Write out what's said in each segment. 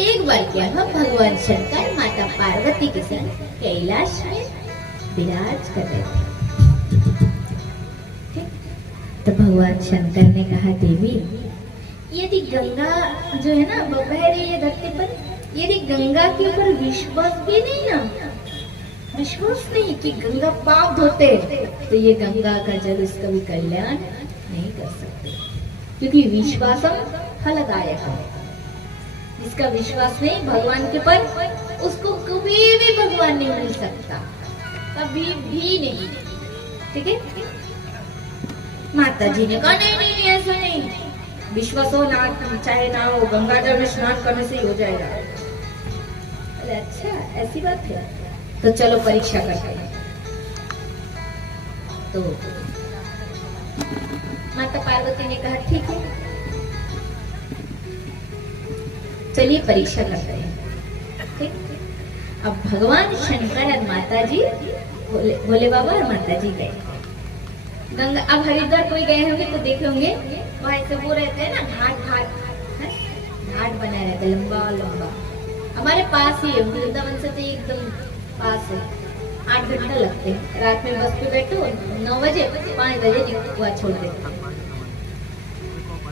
एक बार क्या हुआ, भगवान शंकर माता पार्वती के संग कैलाश में विराज कर रहे थे। तो भगवान शंकर ने कहा, देवी यदि गंगा जो है ना बह रही है धरती पर, यदि गंगा के ऊपर विश्वास भी नहीं ना, विश्वास नहीं कि गंगा पाप धोते, तो ये गंगा का जल उसका भी कल्याण नहीं कर सकते, क्योंकि विश्वासम फलदायक है। जिसका विश्वास नहीं भगवान के पर, उसको कभी भी भगवान नहीं मिल सकता, कभी भी नहीं। ठीक है। माता जी ने कहा नहीं नहीं ऐसा नहीं, विश्वास हो ना चाहे ना हो, गंगा जल में स्नान करने से ही हो जाएगा। अरे अच्छा ऐसी बात है, तो चलो परीक्षा करते हैं। तो माता पार्वती ने कहा ठीक है, चलिए परीक्षा करते हैं। ठीक। अब भगवान शंकर और माता जी भोले बाबा और माता जी गए गंगा। अब हरिद्वार कोई गए होंगे तो देखे होंगे, वहां ऐसे वो रहते हैं ना घाट घाट, घाट बना रहता है लंबा लंबा। हमारे पास ही है, वृंदावन से तो एकदम पास है। 8 घंटा लगते हैं। रात में बस पे बैठो, 9 बजे 5 बजे वहाँ छोड़ देते।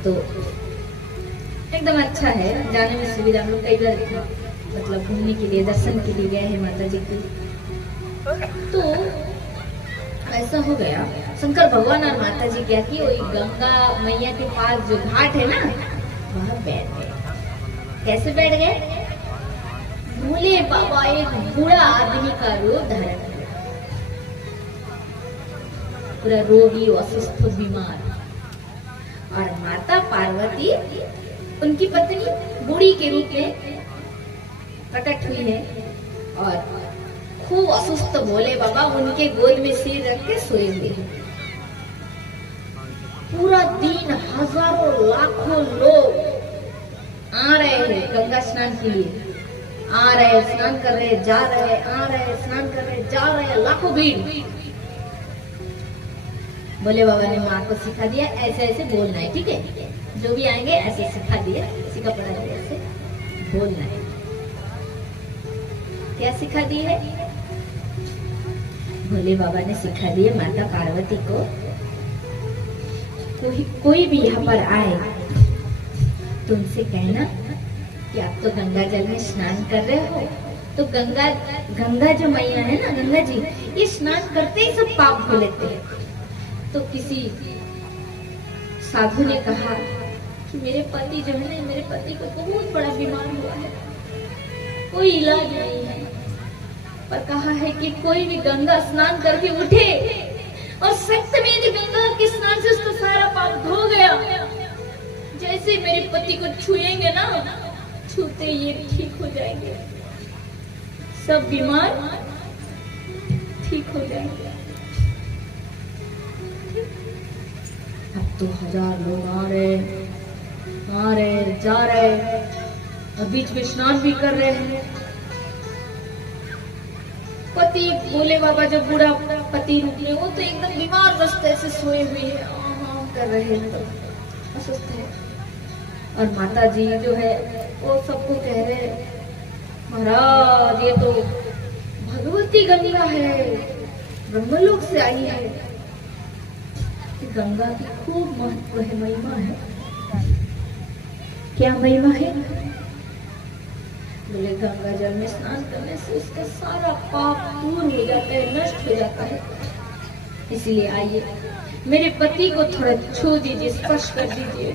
तो एकदम अच्छा है, जाने में सुविधा। हम लोग कई बार मतलब घूमने के लिए, दर्शन के लिए गए हैं माता जी की। तो ऐसा हो गया, शंकर भगवान और माता जी क्या की, वही गंगा मैया के पास जो घाट है ना, वहां बैठ गए। कैसे बैठ गए? भोले बाबा एक बूढ़ा आदमी का रूप धारण किया, पूरा रोगी अस्वस्थ बीमार। और माता पार्वती उनकी पत्नी बूढ़ी के रूप में प्रकट हुई है, और खूब अस्वस्थ भोले बाबा उनके गोद में सिर रख के सोए हुए हैं। पूरा दिन हजारों लाखों लोग आ रहे हैं गंगा स्नान के लिए, आ रहे स्नान कर रहे, जा रहे, आ रहे स्नान कर रहे, जा रहे, लाखों भीड़। भोले बाबा ने माँ को सिखा दिया ऐसे ऐसे बोलना है। ठीक है, जो भी आएंगे ऐसे सिखा दिया, सिखा पड़ा दिया, ऐसे बोलना है। क्या सिखा दी है? भोले बाबा ने सिखा दिया माता पार्वती को, कोई भी यहाँ पर आए तो उनसे कहना कि आप तो गंगा जल में स्नान कर रहे हो, तो गंगा जो मैया है ना, गंगा जी, ये स्नान करते ही सब पाप धो लेते हैं। तो किसी साधु ने कहा कि मेरे पति जो है ना, मेरे पति को बहुत बड़ा बीमार हुआ है, कोई इलाज नहीं है, पर कहा है कि कोई भी गंगा स्नान करके उठे और सच में यदि गंगा के स्नान से उसका सारा पाप धो गया, जैसे मेरे पति को छुएंगे ना, छूते ये ठीक हो जाएंगे, सब बीमार ठीक हो जाएंगे। अब तो 1000 लोग आ रहे जा रहे, और बीच में स्नान भी कर रहे हैं। पति भोले बाबा जो बूढ़ा पति रूप में, वो तो एकदम बीमार अवस्था से सोए हुए हैं, कर रहे हैं, तो अस्वस्थ है। और माता जी जो है वो सबको कह रहे, महाराज ये तो भगवती गंगा है, ब्रह्मलोक से आई है, गंगा की खूब महत्व है, महिमा है। क्या महिमा है? बोले गंगा जल में स्नान करने से उसका सारा पाप दूर हो जाता है, नष्ट हो जाता है। इसलिए आइए मेरे पति को थोड़ा छू दीजिए, स्पर्श कर दीजिए,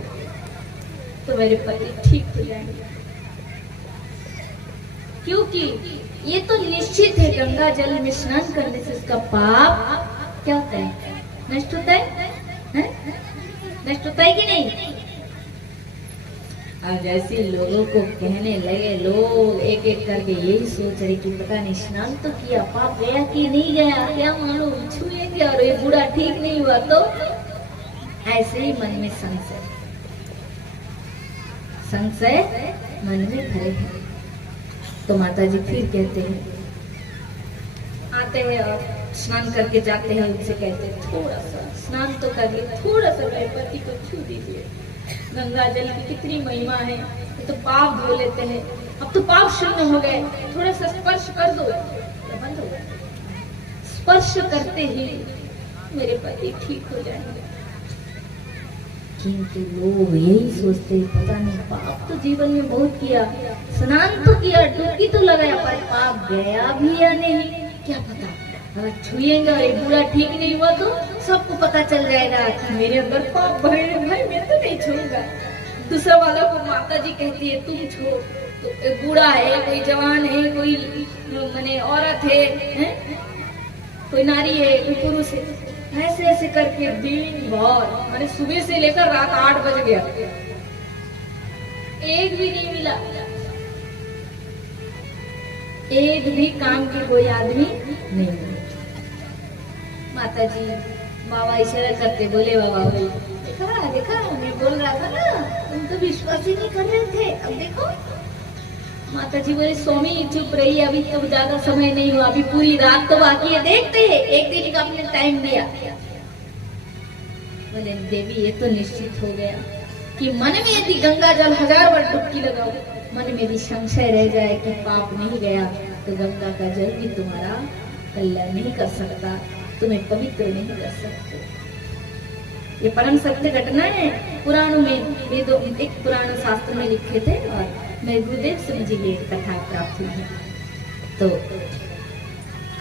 तो मेरे पति ठीक हो जाएंगे। क्योंकि ये तो निश्चित है, गंगा जल में स्नान करने से उसका पाप क्या होता है? नष्ट होता है, नष्ट होता है कि नहीं? अब जैसे लोगों को कहने लगे, लोग एक एक करके यही सोच रहे कि पता नहीं स्नान तो किया, पाप गया कि नहीं गया, क्या मालूम, छुएंगे और ये बूढ़ा ठीक नहीं हुआ तो ऐसे ही मन में संशय मन में भरे हैं। तो माता जी फिर कहते हैं, आते हैं और स्नान करके जाते हैं, उनसे कहते हैं थोड़ा सा स्नान तो करिए, थोड़ा सा मेरे पति को छू दीजिए। गंगा जल की कितनी महिमा है, ये तो पाप धो लेते हैं, अब तो पाप शून्य हो गए, थोड़ा सा स्पर्श कर दो, बंद हो गया। स्पर्श करते ही मेरे पति ठीक हो जाएंगे। किंतु लोग यही सोचते, पता नहीं पाप तो जीवन में बहुत किया, स्नान तो किया, डुबकी तो लगाया, पर पाप गया भी या नहीं क्या पता। अगर छुएंगे और एक बुरा ठीक नहीं हुआ तो सबको पता चल जाएगा कि मेरे अंदर पाप भरे हैं, भाई मैं तो नहीं छूऊंगा। दूसरा वाला को माता जी कहती है तुम छो, तो बूढ़ा है, कोई जवान है, कोई माने औरत है, कोई नारी है, कोई पुरुष है, ऐसे ऐसे करके दिन भर मैंने सुबह से लेकर रात 8 बज गया, एक भी नहीं मिला, एक भी काम की कोई आदमी नहीं मिला। माता जी बाबा इशारा करते बोले, बाबा देखा देखा मैं बोल रहा था ना, तुम तो विश्वास ही नहीं कर रहे थे, अब देखो। माता जी बोले स्वामी चुप रही, अभी तो ज्यादा समय नहीं हुआ, अभी पूरी रात तो बाकी है, देखते हैं, एक दिन का आपने टाइम दिया। बोले देवी ये तो निश्चित हो गया कि मन में यदि गंगा जल 1000 बार डुबकी लगाओ, मन में भी संशय रह जाए कि पाप नहीं गया तो गंगा का जल भी तुम्हारा कल्याण नहीं कर सकता, तुम्हें पवित्र नहीं कर सकते। ये परम सत्य घटना है, पुराणों में वेदों एक पुराण शास्त्र में लिखे थे और मेरे गुरुदेव से मुझे ये कथा प्राप्त हुई है। तो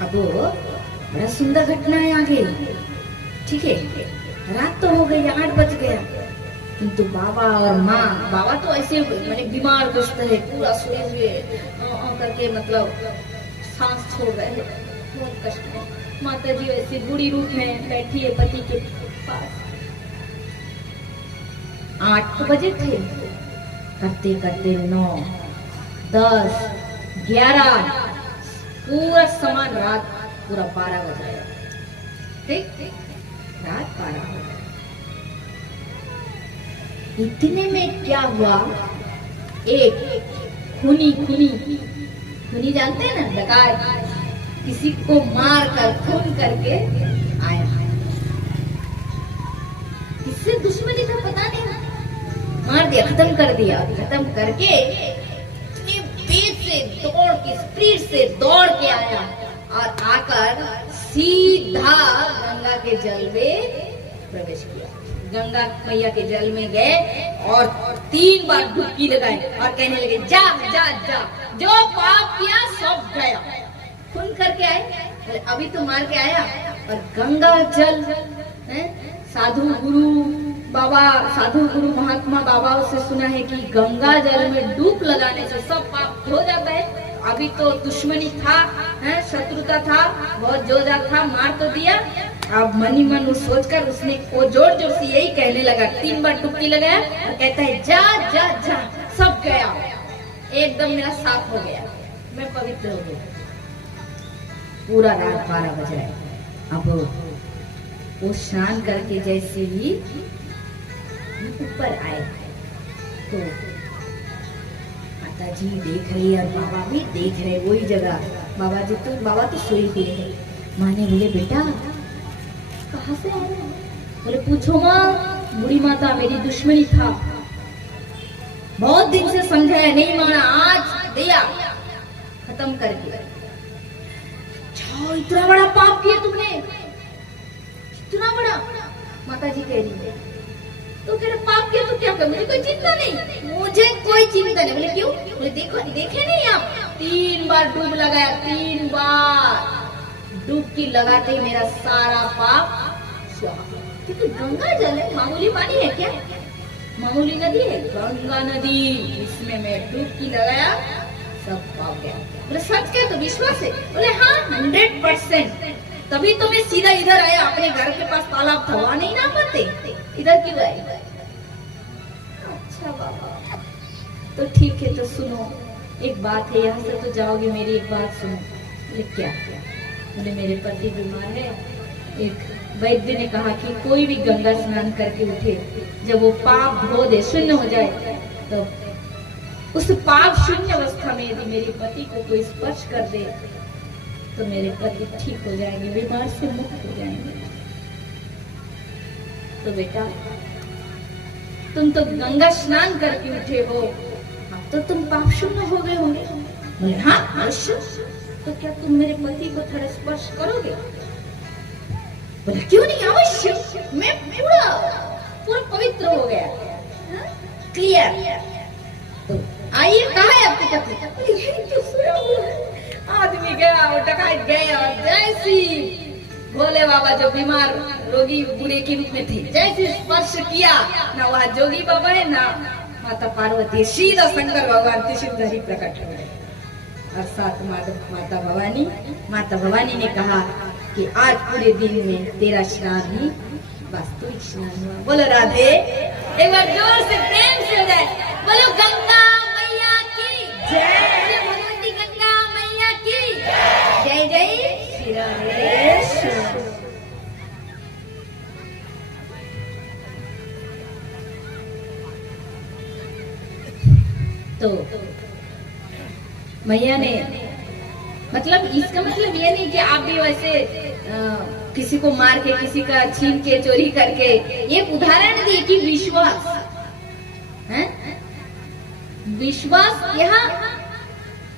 अब वो बड़ा सुंदर घटना है आगे, ठीक है। रात तो हो गई, 8 बज गया, किंतु बाबा और माँ, बाबा तो ऐसे मैंने बीमार ग्रस्त है, पूरा सोए हुए करके मतलब सांस छोड़ रहे हैं, बहुत कष्ट है। माता जी वैसे बूढ़ी रूप में बैठी है पति के पास। 8 बजे थे, करते करते 9, 10, 11, पूरा समान रात पूरा 12 बज गया, ठीक, रात 12 हो गया। इतने में क्या हुआ, एक खूनी जानते हैं ना, डकायत, किसी को मार कर खून करके आया, किससे दुश्मनी था पता नहीं, मार दिया, खत्म कर दिया। खत्म करके इतनी तेज से दौड़ के, स्पीड से दौड़ के आया और आकर सीधा गंगा के जल में प्रवेश किया। गंगा मैया के जल में गए और 3 बार डुबकी लगाए और कहने लगे जा जा जा, जो पाप किया सब गया। खून करके आए, अभी तो मार के आया, और गंगा जल साधु गुरु बाबा, साधु गुरु महात्मा बाबाओं से सुना है कि गंगा जल में डूब लगाने से सब पाप धो जाता है। अभी तो दुश्मनी था, शत्रुता था, बहुत जोरदार था, मार तो दिया। अब मन ही मन सोचकर उसने वो जोर जोर से यही कहने लगा, 3 बार डुबकी लगाया और कहता है जा जा जा, सब गया, एकदम मेरा साफ हो गया, मैं पवित्र हो गया। पूरा रात 12 बज रहा है। अब वो स्नान करके जैसे ही ऊपर आए तो माता जी देख रही और बाबा भी देख रहे, वही जगह। बाबा तो सोए हुए हैं। माँ ने बोले बेटा कहाँ से आए? बोले पूछो माँ, बूढ़ी माता मेरी दुश्मनी था, बहुत दिन से समझाया नहीं माना, आज दिया खत्म करके। अच्छा इतना बड़ा पाप किया तुमने, इतना बड़ा? माता जी कह रही है तो कह रहे पाप किया तो क्या कर, मुझे कोई चिंता नहीं, मुझे कोई चिंता नहीं। बोले क्यों? बोले देखो देखे नहीं आप, 3 बार डूब लगाया, 3 बार डुबकी लगाते ही मेरा सारा पाप स्वाहा। क्योंकि गंगा जल है, मामूली पानी है क्या, मामूली नदी है, गंगा नदी, इसमें मैं डुबकी लगाया सब पाप गया। बोले सच क्या, तो विश्वास है? बोले हाँ 100%। तभी तो मैं सीधा इधर आया, अपने घर के पास तालाब था, वहां नहीं ना पाते, इधर क्यों आए? अच्छा बाबा तो ठीक है, तो सुनो एक बात है, यहाँ से तो जाओगे, मेरी एक बात सुनो। बोले क्या? बोले मेरे पति बीमार है, एक वैद्य ने कहा कि कोई भी गंगा स्नान करके उठे, जब वो पाप धो दे, शून्य हो जाए, तो उस पाप शून्य अवस्था में यदि मेरे पति को कोई स्पर्श कर दे तो मेरे पति ठीक हो जाएंगे, बीमार से मुक्त हो जाएंगे। तो बेटा तुम तो गंगा स्नान करके उठे हो, तो तुम पाप शून्य हो गए होंगे। बोले हाँ अवश्य। तो क्या तुम मेरे पति को थोड़ा स्पर्श करोगे? बोले क्यों नहीं, अवश्य, मैं पूरा पूरा पवित्र हो गया, क्लियर। तो आइए, कहाँ है आपके पति? तो सोया हुआ है। आदमी गया और डकायत गया और जैसी भोले बाबा जो बीमार रोगी बूढ़े के रूप में थे, जैसे स्पर्श किया, ना वहाँ जोगी बाबा है ना माता पार्वती, सीधा शंकर भगवान त्रिशूलधारी प्रकट हो गए। और साथ माता भवानी ने कहा कि आज पूरे दिन में तेरा स्नान ही वास्तविक स्नान हुआ। बोलो राधे, एक बार जोर से प्रेम से हो जाए, बोलो गंगा मैया की जय, भगवती गंगा मैया की जय, जय श्री राधेश्वर। तो मैया ने, मतलब इसका मतलब ये नहीं कि आप भी वैसे किसी को मार के, किसी का छीन के, चोरी करके, एक उदाहरण दी कि विश्वास है। विश्वास यहाँ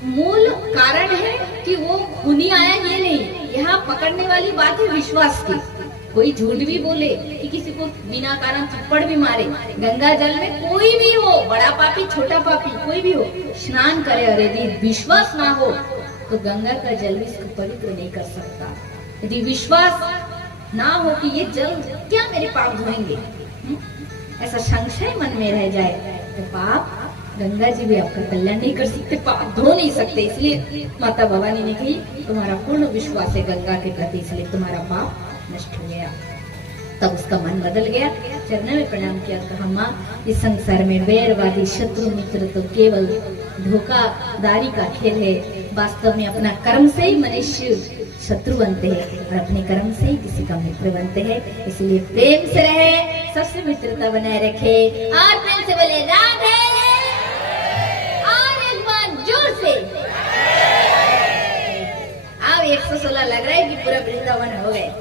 मूल कारण है कि वो खूनी आया, ये नहीं, यहाँ पकड़ने वाली बात है विश्वास की। कोई झूठ भी बोले कि किसी को बिना कारण थप्पड़ भी मारे, गंगा जल में कोई भी हो, बड़ा पापी छोटा पापी कोई भी हो, स्नान करे और यदि विश्वास ना हो तो गंगा का जल भी इसको पवित्र नहीं कर सकता। यदि विश्वास ना हो कि ये जल क्या मेरे पाप धोएंगे, ऐसा संशय मन में रह जाए तो पाप, गंगा जी भी आपका कल्याण नहीं कर सकते, पाप धो नहीं सकते। इसलिए माता भवानी ने कही तुम्हारा पूर्ण विश्वास है गंगा के प्रति, इसलिए तुम्हारा पाप नष्ट हो गया। तब उसका मन बदल गया, चरणों में प्रणाम किया, कहा माँ इस संसार में वैरवादी शत्रु मित्र तो केवल धोखादारी का खेल है। वास्तव में अपना कर्म से ही मनुष्य शत्रु बनते हैं और अपने कर्म से ही किसी का मित्र बनते हैं। इसलिए प्रेम से रहे, सबसे मित्रता बनाए रखे और प्रेम से बोले राधे। और एक बार जोर से, अब 116 लग रहा है कि पूरा वृंदावन हो गए।